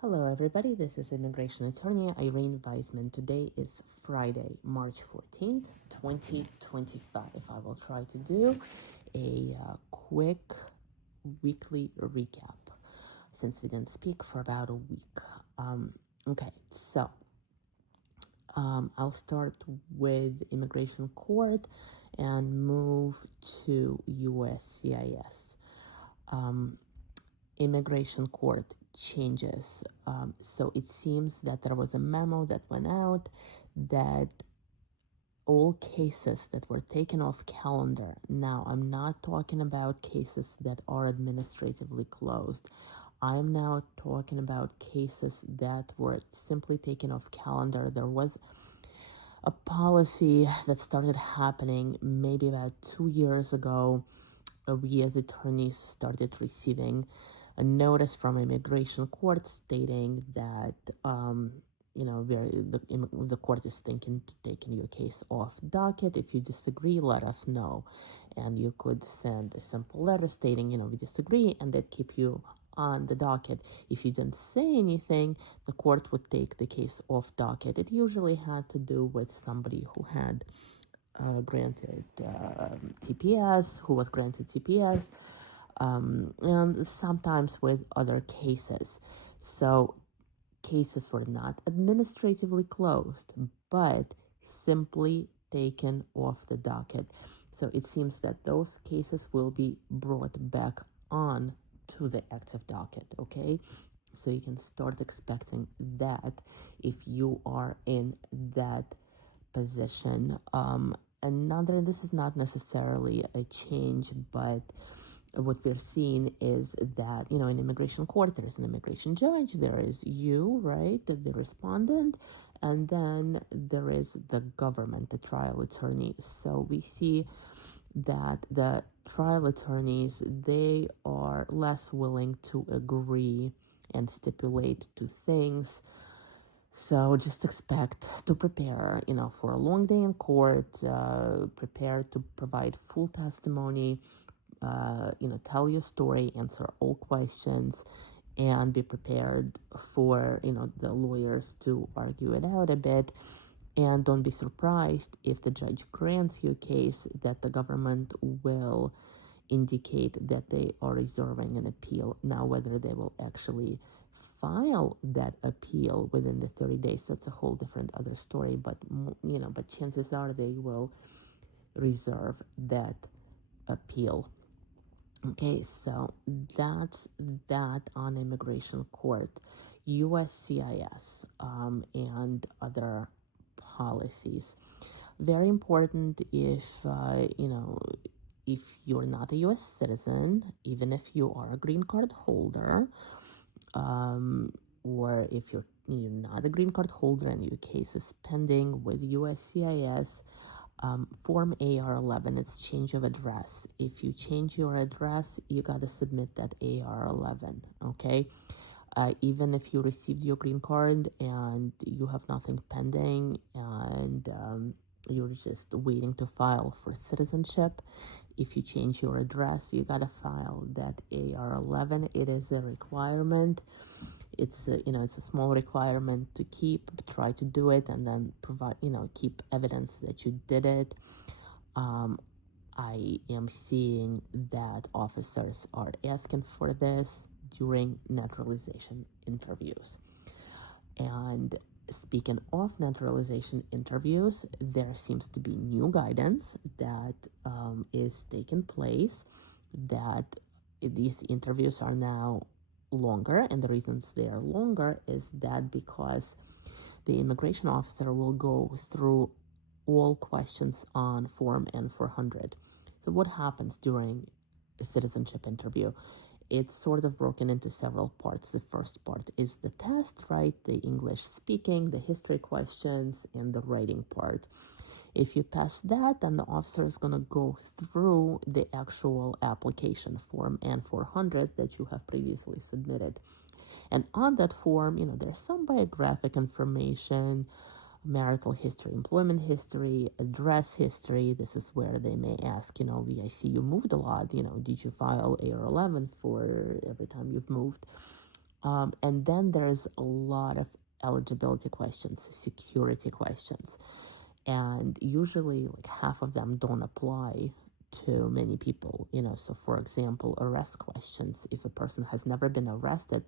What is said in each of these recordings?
Hello, everybody. This is immigration attorney Irene Weisman. Today is Friday, March 14th, 2025. I will try to do a quick weekly recap since we didn't speak for about a week. Okay, so I'll start with immigration court and move to USCIS. Immigration court changes. So it seems that there was a memo that went out that all cases that were taken off calendar. Now, I'm not talking about cases that are administratively closed. I'm now talking about cases that were simply taken off calendar. There was a policy that started happening maybe about 2 years ago. We as attorneys started receiving a notice from immigration court stating that the court is thinking to taking your case off docket. If you disagree, let us know, and you could send a simple letter stating we disagree, and they'd keep you on the docket. If you didn't say anything, the court would take the case off docket. It usually had to do with somebody who had granted TPS, who was granted TPS, and sometimes with other cases. So cases were not administratively closed, but simply taken off the docket. So it seems that those cases will be brought back on to the active docket, okay? So you can start expecting that if you are in that position. This is not necessarily a change, but what we're seeing is that, in immigration court, there is an immigration judge, there is you, right, the respondent, and then there is the government, the trial attorney. So we see that the trial attorneys, they are less willing to agree and stipulate to things. So just expect to prepare, for a long day in court, prepare to provide full testimony, tell your story, answer all questions, and be prepared for, the lawyers to argue it out a bit. And don't be surprised if the judge grants your case that the government will indicate that they are reserving an appeal. Now, whether they will actually file that appeal within the 30 days, that's a whole different other story. But, but chances are they will reserve that appeal. Okay, so that's that on immigration court, USCIS, and other policies. Very important if, if you're not a U.S. citizen, even if you are a green card holder, or if you're not a green card holder and your case is pending with USCIS, Form AR11, it's change of address. If you change your address, you got to submit that AR11, okay? Even if you received your green card and you have nothing pending and you're just waiting to file for citizenship, if you change your address, you got to file that AR11. It is a requirement. It's a small requirement to keep, but try to do it and then provide, keep evidence that you did it. I am seeing that officers are asking for this during naturalization interviews. And speaking of naturalization interviews, there seems to be new guidance that is taking place, that these interviews are now longer, and the reasons they are longer is that because the immigration officer will go through all questions on Form N400. So what happens during a citizenship interview? It's sort of broken into several parts. The first part is the test, right? The English speaking, the history questions, and the writing part. If you pass that, then the officer is going to go through the actual application form N400 that you have previously submitted. And on that form, there's some biographic information, marital history, employment history, address history. This is where they may ask, I see you moved a lot, did you file AR11 for every time you've moved? And then there's a lot of eligibility questions, security questions. And usually like half of them don't apply to many people, So for example, arrest questions. If a person has never been arrested,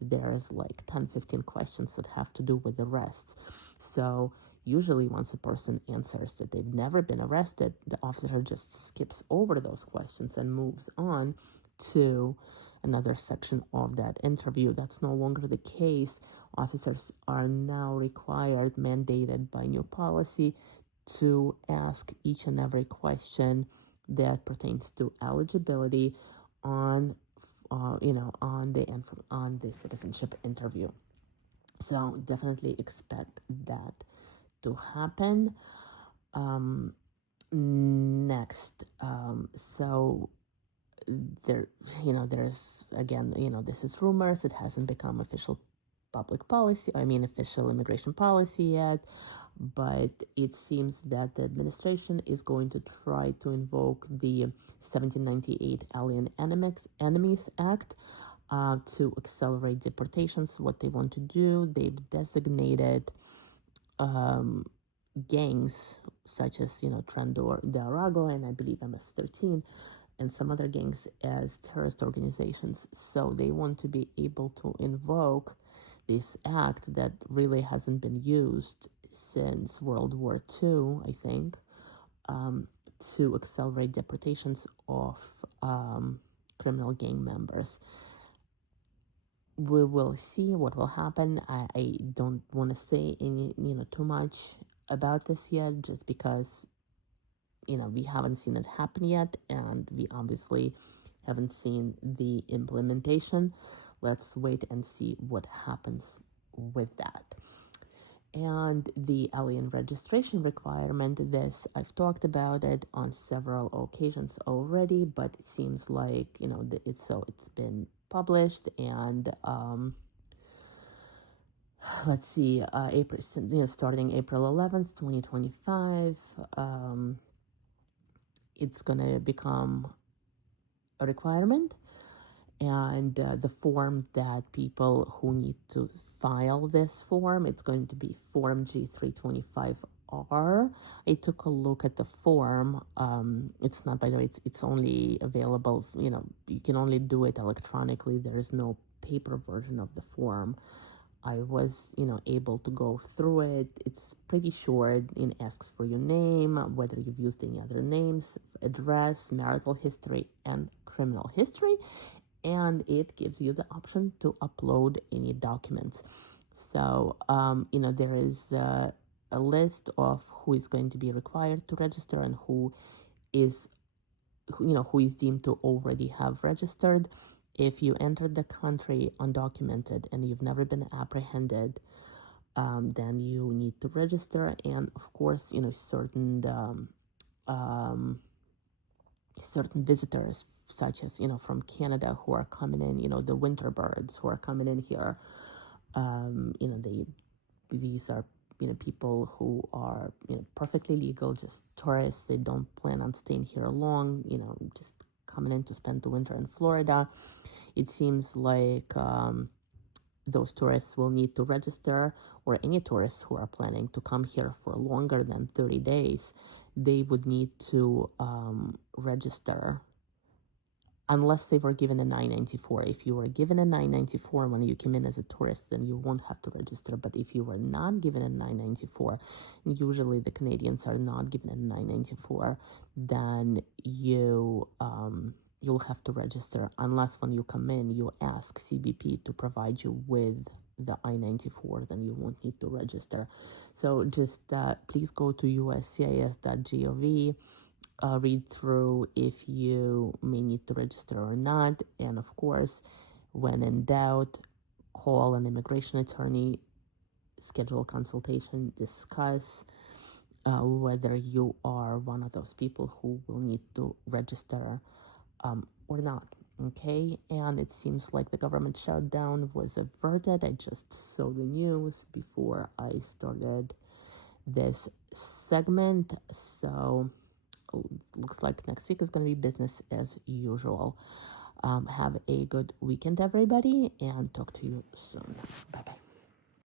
there's like 10, 15 questions that have to do with arrests. So usually once a person answers that they've never been arrested, the officer just skips over those questions and moves on to another section of that interview. That's no longer the case. Officers are now required, mandated by new policy, to ask each and every question that pertains to eligibility on on the citizenship interview. So definitely expect that to happen. Next, so there, there's again, this is rumors. It hasn't become official public policy. Official immigration policy yet. But it seems that the administration is going to try to invoke the 1798 Alien Enemies Act to accelerate deportations. What they want to do, they've designated gangs such as, Trendor de Arago and I believe MS-13 and some other gangs as terrorist organizations. So they want to be able to invoke this act that really hasn't been used since World War II, I think, to accelerate deportations of criminal gang members. We will see what will happen. I don't want to say any, too much about this yet, just because, we haven't seen it happen yet, and we obviously haven't seen the implementation. Let's wait and see what happens with that. And the alien registration requirement, this, I've talked about it on several occasions already, but it seems like, it's been published, and let's see, April, starting April 11th, 2025, it's gonna become a requirement. And the form that people who need to file this form, it's going to be Form G325R. I took a look at the form. It's not, by the way, it's only available, you can only do it electronically. There is no paper version of the form. I was, able to go through it. It's pretty short. It asks for your name, whether you've used any other names, address, marital history, and criminal history. And it gives you the option to upload any documents. So, there is a list of who is going to be required to register and who is deemed to already have registered. If you entered the country undocumented and you've never been apprehended, then you need to register. And of course, certain visitors, such as, from Canada, who are coming in, the winter birds who are coming in here, these are, people who are, perfectly legal, just tourists. They don't plan on staying here long, just coming in to spend the winter in Florida. It seems like those tourists will need to register, or any tourists who are planning to come here for longer than 30 days, they would need to register unless they were given a 994. If you were given a 994 when you came in as a tourist, then you won't have to register. But if you were not given a 994, and usually the Canadians are not given a 994, then you'll have to register, unless when you come in you ask CBP to provide you with the I-94, then you won't need to register. So just please go to uscis.gov, read through if you may need to register or not. And of course, when in doubt, call an immigration attorney, schedule a consultation, discuss whether you are one of those people who will need to register or not. Okay, and it seems like the government shutdown was averted. I just saw the news before I started this segment, so looks like next week is going to be business as usual. Have a good weekend, everybody, and talk to you soon. Bye bye.